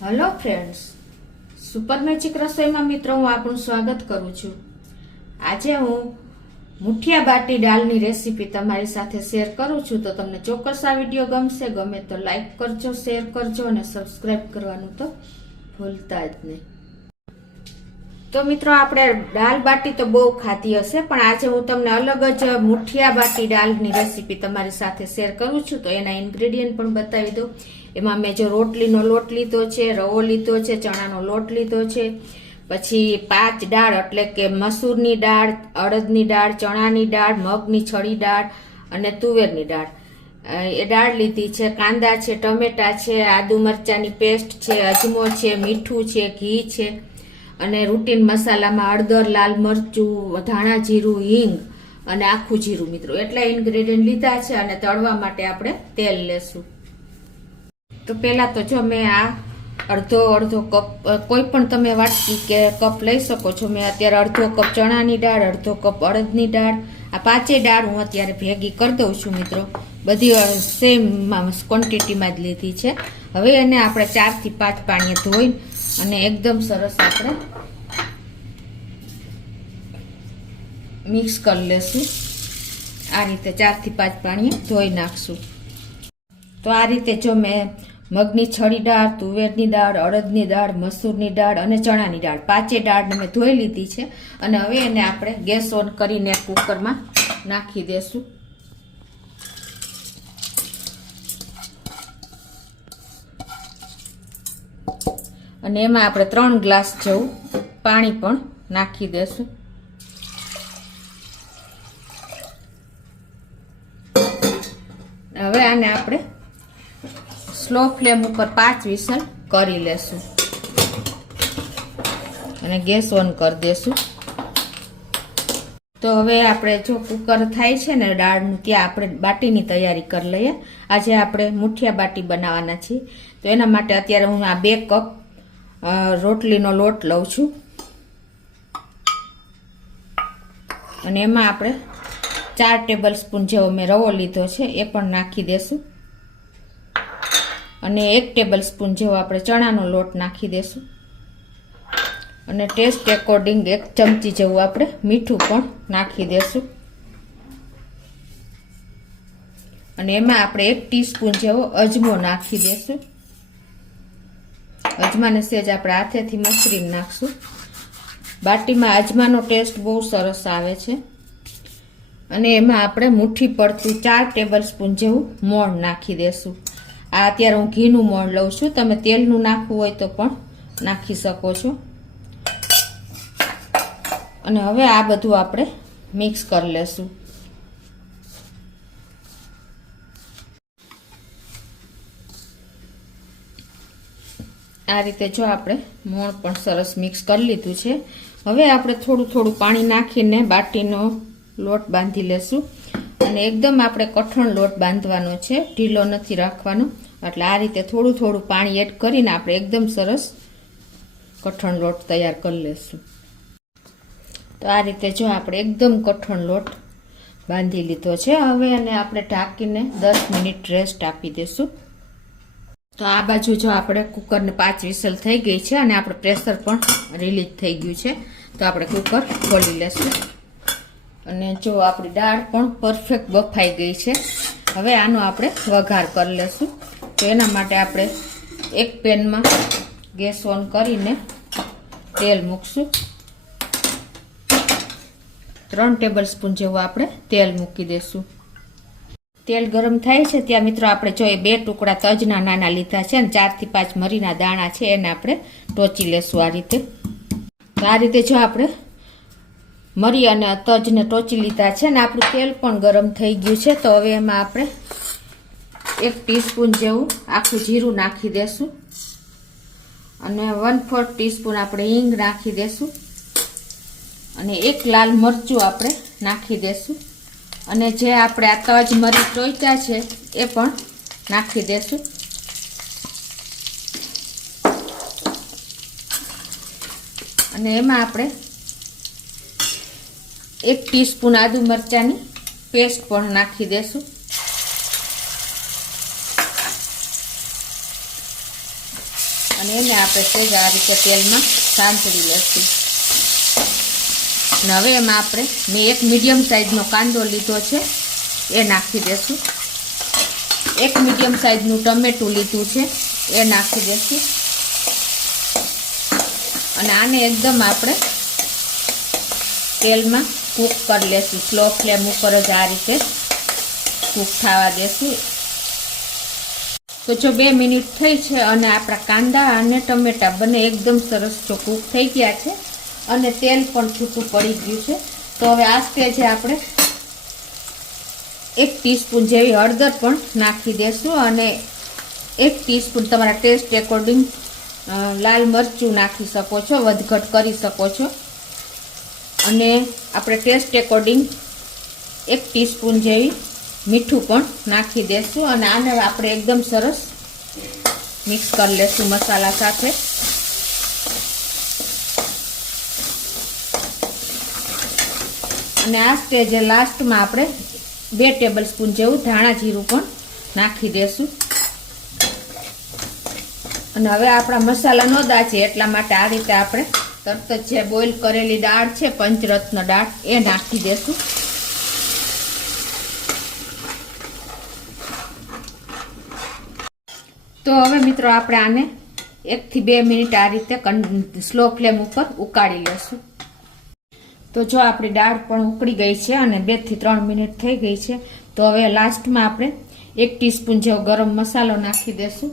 Hello friends, super magic રસોઈમાં મિત્રો હું આપણું સ્વાગત કરું છું। આજે હું મુઠિયા બાટી દાળની રેસીપી તમારી સાથે શેર કરું છું। તો તમને ચોક્કસ આ વિડીયો ગમશે। ગમે તો લાઈક કરજો, શેર કરજો અને સબસ્ક્રાઈબ કરવાનું તો ભૂલતા જ નહીં। તો મિત્રો આપણે દાળ બાટી તો બહુ ખાધી હશે, પણ આજે હું તમને અલગ જ મુઠિયા બાટી દાળની રેસીપી તમારી સાથે શેર કરું છું। તો એના ઇન્ગ્રેડિયન્ટ પણ બતાવી દઉં। એમાં મેં જો રોટલીનો લોટ લીધો છે, રવો લીધો છે, ચણાનો લોટ લીધો છે, પછી 5 દાળ એટલે કે મસૂરની દાળ, અડદની દાળ, ચણાની દાળ, મગની છડી દાળ અને તુવેરની દાળ એ દાળ લીધી છે। કાંદા છે, ટમેટા છે, આદુ મરચાની પેસ્ટ છે, અજમો છે, મીઠું છે, ઘી છે અને રૂટીન મસાલામાં હળદર, લાલ મરચું, ધાણા જીરું, હિંગ અને આખું જીરું મિત્રો એટલા ઇન્ગ્રેડિયન્ટ લીધા છે। અને તળવા માટે આપણે તેલ લેશું। તો પહેલા તો જો મેં આ અડધો કપ કોઈ પણ તમે વાટકી કે કપ લઈ શકો છો। મેં અત્યારે અડધો કપ ચણાની દાળ, અડધો કપ અડદની દાળ, આ 5 દાળ હું અત્યારે ભેગી કરી દઉં છું મિત્રો। બધી સેમ ક્વોન્ટિટીમાં જ લીધી છે। હવે એને આપણે 4 થી 5 પાણીએ ધોઈ અને એકદમ સરસ આપણે મિક્સ કરી લેશું। આ રીતે 4 થી 5 પાણીએ ધોઈ નાખશું। તો આ રીતે જો મેં મગની છડી દાળ, તુવેરની દાળ, અડદની દાળ, મસૂરની દાળ અને ચણાની દાળ 5 દાળને મેં ધોઈ લીધી છે। અને હવે એને આપણે ગેસ ઓન કરીને કુકરમાં નાખી દેશું। અને એમાં આપણે 3 ગ્લાસ જેવું પાણી પણ નાખી દેશું। હવે આને આપણે સ્લો ફ્લેમ ઉપર 5 વિસલ કરી લેશું અને ગેસ ઓન કરી દેશું। તો હવે આપણે જો કુકર થાય છે ને દાળનું, ત્યાં આપણે બાટીની તૈયારી કરી લઈએ। આજે આપણે મુઠિયા બાટી બનાવવાના છીએ। તો એના માટે અત્યારે હું આ 2 કપ રોટલીનો લોટ લઉં છું અને એમાં આપણે 4 ટેબલ સ્પૂન જેવો મેં રવો લીધો છે એ પણ નાખી દેશું અને 1 ટેબલ સ્પૂન જેવો આપણે ચણાનો લોટ નાખી દેશું અને ટેસ્ટ એકોર્ડિંગ 1 ચમચી જેવું આપણે મીઠું પણ નાખી દેશું અને એમાં આપણે 1 ટીસ્પૂન જેવો અજમો નાખી દેશું। અજમાને સેજ આપણે હાથેથી મસળીને નાખશું। બાટીમાં અજમાનો ટેસ્ટ બહુ સરસ આવે છે। અને એમાં આપણે મુઠ્ઠી પડતું 4 ટેબલ સ્પૂન જેવું મોણ નાખી દેશું। આ અત્યારે હું ઘીનું મોણ લઉં છું, તમે તેલનું નાખવું હોય તો પણ નાખી શકો છો। અને હવે આ બધું આપણે મિક્સ કરી લેશું। આ રીતે જો આપણે મોણ પણ સરસ મિક્સ કરી લીધું છે। હવે આપણે થોડું પાણી નાખીને બાટીનો લોટ બાંધી લેશું અને એકદમ આપણે કઠણ લોટ બાંધવાનો છે, ઢીલો નથી રાખવાનો। એટલે આ રીતે થોડું પાણી એડ કરીને આપણે એકદમ સરસ કઠણ લોટ તૈયાર કરી લેશું। તો આ રીતે જો આપણે એકદમ કઠણ લોટ બાંધી લીધો છે। હવે એને આપણે ઢાંકીને 10 મિનિટ રેસ્ટ આપી દેશું। તો આ બાજુ જો આપણે કુકરને 5 વિસલ થઈ ગઈ છે અને આપણે પ્રેશર પણ રિલીઝ થઈ ગયું છે। તો આપણે કુકર ખોલી લેશું અને જો આપણી દાળ પણ પરફેક્ટ બફાઈ ગઈ છે। હવે આનો આપણે વઘાર કરી લેશું। તો એના માટે આપણે એક પેનમાં ગેસ ઓન કરીને તેલ મૂકશું। 3 ટેબલ સ્પૂન જેવું આપણે તેલ મૂકી દેશું। તેલ ગરમ થાય છે ત્યાં મિત્રો આપણે જો 2 ટુકડા તજના નાના લીધા છે અને 4 થી 5 મરીના દાણા છે એને આપણે ટોચી લેશું આ રીતે। તો આ રીતે જો આપણે મરી અને તજને ટોચી લીધા છે ને આપણું તેલ પણ ગરમ થઈ ગયું છે। તો હવે એમાં આપણે 1 ટીસ્પૂન જેવું આખું જીરું નાખી દેશું અને 1/4 ટીસ્પૂન આપણે હિંગ નાખી દેશું અને 1 લાલ મરચું આપણે નાખી દેશું અને જે આપણે આ તજ મરી ટોચ્યા છે એ પણ નાખી દેશું અને એમાં આપણે 1 ટીસ્પૂન આદુ મરચાની પેસ્ટ પણ નાખી દેશું અને એને આપણે સેજ આ રીતે તેલમાં સાંતળી લેશું. અને હવે એમાં આપણે મેં એક મીડિયમ સાઈઝનો કાંદો લીધો છે એ નાખી દેશું. એક મીડિયમ સાઈઝનું ટમેટું લીધું છે એ નાખી દેશું. અને આને એકદમ આપણે તેલમાં કૂક કરી લેશું. સ્લો ફ્લેમ ઉપર જ આ રીતે કૂક થવા દેશું. તો જો 2 મિનિટ થઈ છે અને આપણા કાંદા અને ટમેટા બંને એકદમ સરસ જો કૂક થઈ ગયા છે અને તેલ પણ છૂટું પડી ગયું છે. તો હવે આ સ્ટેજે આપણે 1 ટીસ્પૂન જેવી હળદર પણ નાખી દેશું અને 1 ટીસ્પૂન તમારા ટેસ્ટ એકોર્ડિંગ લાલ મરચું નાખી શકો છો, વધઘટ કરી શકો છો. અને આપણે ટેસ્ટ એકોર્ડિંગ 1 ટીસ્પૂન જેવી મીઠું પણ નાખી દેશું. અને આને આપણે એકદમ સરસ મિક્સ કરી લેશું મસાલા સાથે. અને આ સ્ટેજે લાસ્ટમાં આપણે 2 ટેબલ સ્પૂન જેવું ધાણા જીરું પણ નાખી દેશું. અને હવે આપણા મસાલા ન દાચે એટલા માટે આ રીતે આપણે તરત જ જે બોઇલ કરેલી દાળ છે પંચરત્ન દાળ એ નાખી દેશું. તો હવે મિત્રો આપણે આને 1 થી 2 મિનિટ આ રીતે સ્લો ફ્લેમ ઉપર ઉકાળી લેશું. તો જો આપણી દાળ પણ ઉકળી ગઈ છે અને 2 થી 3 મિનિટ થઈ ગઈ છે. તો હવે લાસ્ટમાં આપણે 1 ટીસ્પૂન જેવો ગરમ મસાલો નાખી દેશું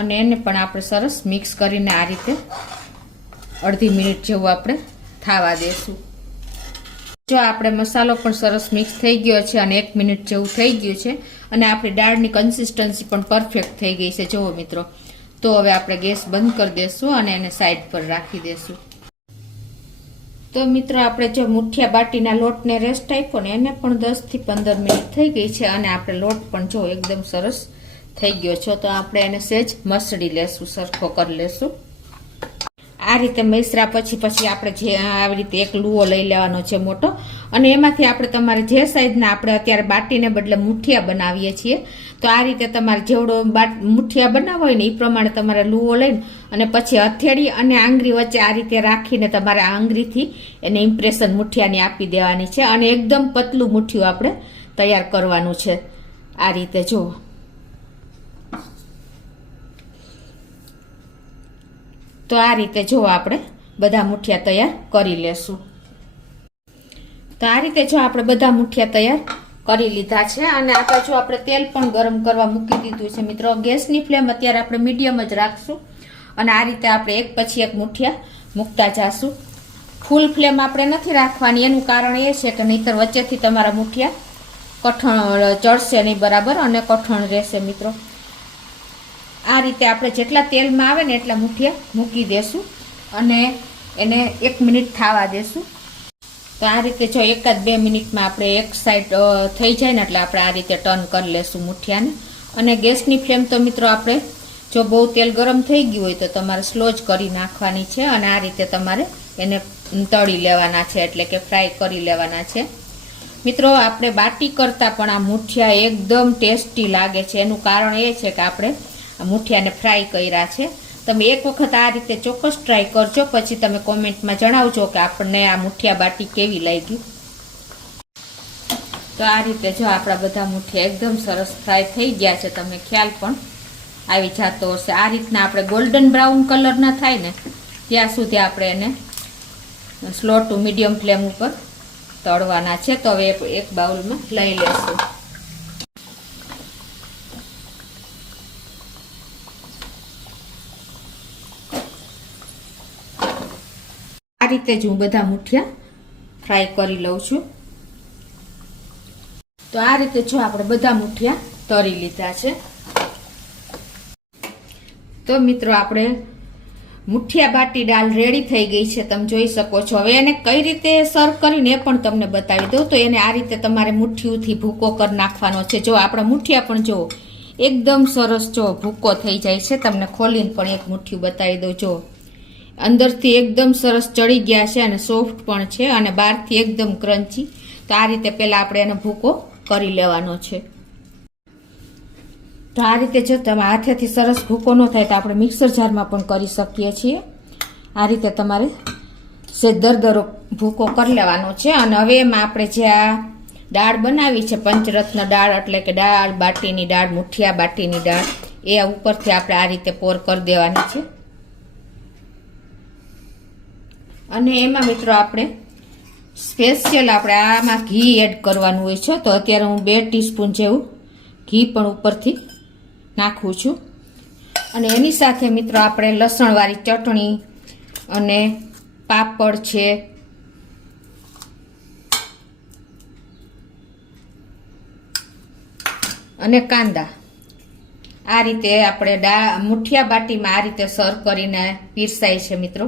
અને એને પણ આપણે સરસ મિક્સ કરીને આ રીતે અડધી મિનિટ જેવું આપણે થવા દેશું. જો આપણે મસાલો પણ સરસ મિક્સ થઈ ગયો છે અને 1 મિનિટ જેવું થઈ ગયું છે અને આપણી દાળની કન્સિસ્ટન્સી પણ પરફેક્ટ થઈ ગઈ છે જુઓ મિત્રો. તો હવે આપણે ગેસ બંધ કરી દેશું અને એને સાઈડ પર રાખી દેશું. તો મિત્રો આપણે જો મુઠિયા બાટીના લોટને રેસ્ટ આપ્યો ને એને પણ 10 થી 15 મિનિટ થઈ ગઈ છે અને આપણે લોટ પણ જો એકદમ સરસ થઈ ગયો છે. તો આપણે એને સેજ મસળી લેશું, સરખો કરી લેશું. આ રીતે મસરા પછી આપણે જે આવી રીતે એક લુઓ લઈ લેવાનો છે મોટો અને એમાંથી આપણે તમારે જે સાઈઝના આપણે અત્યારે બાટીને બદલે મુઠિયા બનાવીએ છીએ તો આ રીતે તમારે જેવડો મુઠિયા બનાવવો હોય ને એ પ્રમાણે તમારે લુઓ લઈને અને પછી હથેળી અને આંગળી વચ્ચે આ રીતે રાખીને તમારે આંગળીથી એને ઇમ્પ્રેશન મુઠિયાની આપી દેવાની છે અને એકદમ પતલું મુઠિયું આપણે તૈયાર કરવાનું છે. આ રીતે જુઓ. તો આ રીતે જો આપણે બધા મુઠિયા તૈયાર કરી લેશું. તો આ રીતે જો આપણે બધા મુઠિયા તૈયાર કરી લીધા છે અને આપણે જો આપણે તેલ પણ ગરમ કરવા મૂકી દીધું છે મિત્રો. ગેસની ફ્લેમ અત્યારે આપણે મીડિયમ જ રાખશું અને આ રીતે આપણે એક પછી એક મુઠિયા મૂકતા જાશું. ફૂલ ફ્લેમ આપણે નથી રાખવાની. એનું કારણ એ છે કે નહીંતર વચ્ચેથી તમારા મુઠિયા કઠણ ચડશે નહીં બરાબર અને કઠણ રહેશે મિત્રો. આ રીતે આપણે જેટલા તેલમાં આવે ને એટલા મુઠિયા મૂકી દેશું અને એને 1 મિનિટ થવા દેશું. તો આ રીતે જો 1-2 મિનિટમાં આપણે એક સાઈડ થઈ જાય ને એટલે આપણે આ રીતે ટર્ન કરી લેશું મુઠિયાને. અને ગેસની ફ્લેમ તો મિત્રો આપણે જો બહુ તેલ ગરમ થઈ ગયું હોય તો તમારે સ્લો જ કરી નાખવાની છે અને આ રીતે તમારે એને તળી લેવાના છે એટલે કે ફ્રાય કરી લેવાના છે. મિત્રો આપણે બાટી કરતાં પણ આ મુઠિયા એકદમ ટેસ્ટી લાગે છે. એનું કારણ એ છે કે આપણે આ મુઠિયાને ફ્રાય કર્યા છે. તમે એક વખત આ રીતે ચોક્કસ ટ્રાય કરજો, પછી તમે કોમેન્ટમાં જણાવજો કે આપણને આ મુઠિયા બાટી કેવી લાગી. તો આ રીતે જો આપણા બધા મુઠિયા એકદમ સરસ ફ્રાય થઈ ગયા છે. તમને ખ્યાલ પણ આવી જતો હશે. આ રીતના આપણે ગોલ્ડન બ્રાઉન કલરના થાય ને ત્યાં સુધી આપણે એને સ્લો ટુ મીડિયમ ફ્લેમ ઉપર તળવાના છે. તો હવે એક બાઉલમાં લઈ લેશું. આ રીતે જ હું બધા મુઠિયા ફ્રાય કરી લઉં છું. તો આ રીતે જો આપણે બધા મુઠિયા તળી લીધા છે. તો મિત્રો આપણે મુઠિયા બાટી દાળ રેડી થઈ ગઈ છે, તમે જોઈ શકો છો. હવે એને કઈ રીતે સર્વ કરીને એ પણ તમને બતાવી દઉં. તો એને આ રીતે તમારે મુઠ્ઠીઓથી ભૂકો કરી નાખવાનો છે. જો આપણા મુઠિયા પણ જો એકદમ સરસ જો ભૂકો થઈ જાય છે. તમને ખોલીને પણ એક મુઠ્ઠી બતાવી દઉં. જો અંદરથી એકદમ સરસ ચડી ગયા છે અને સોફ્ટ પણ છે અને બહારથી એકદમ ક્રન્ચી. તો આ રીતે પહેલા આપણે એનો ભૂકો કરી લેવાનો છે. તો આ રીતે જો તમે હાથેથી સરસ ભૂકો ન થાય તો આપણે મિક્સર જારમાં પણ કરી શકીએ છીએ. આ રીતે તમારે દરદરો ભૂકો કરી લેવાનો છે. અને હવે એમાં આપણે જે આ દાળ બનાવી છે પંચરત્ન દાળ, એટલે કે દાળ બાટીની દાળ, મુઠિયા બાટીની દાળ, એ ઉપરથી આપણે આ રીતે પોર કરી દેવાની છે. અને એમાં મિત્રો આપણે સ્પેશિયલ આપણે આમાં ઘી એડ કરવાનું હોય છે. તો અત્યારે હું 2 ટીસ્પૂન જેવું ઘી પણ ઉપરથી નાખું છું. અને એની સાથે મિત્રો આપણે લસણવાળી ચટણી અને પાપડ છે, અને કાંદા, આ રીતે આપણે મુઠિયા બાટીમાં આ રીતે સર્વ કરીને પીરસાય છે મિત્રો.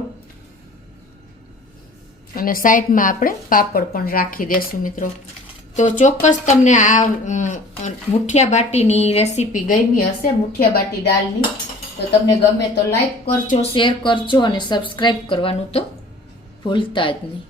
અને સાઈડમાં આપણે પાપડ પણ રાખી દેશું મિત્રો. તો ચોક્કસ તમને આ મુઠિયા બાટીની રેસીપી ગમી હશે, મુઠિયા બાટી દાળની. તો તમને ગમે તો લાઈક કરજો, શેર કરજો અને સબસ્ક્રાઈબ કરવાનું તો ભૂલતા જ નહીં.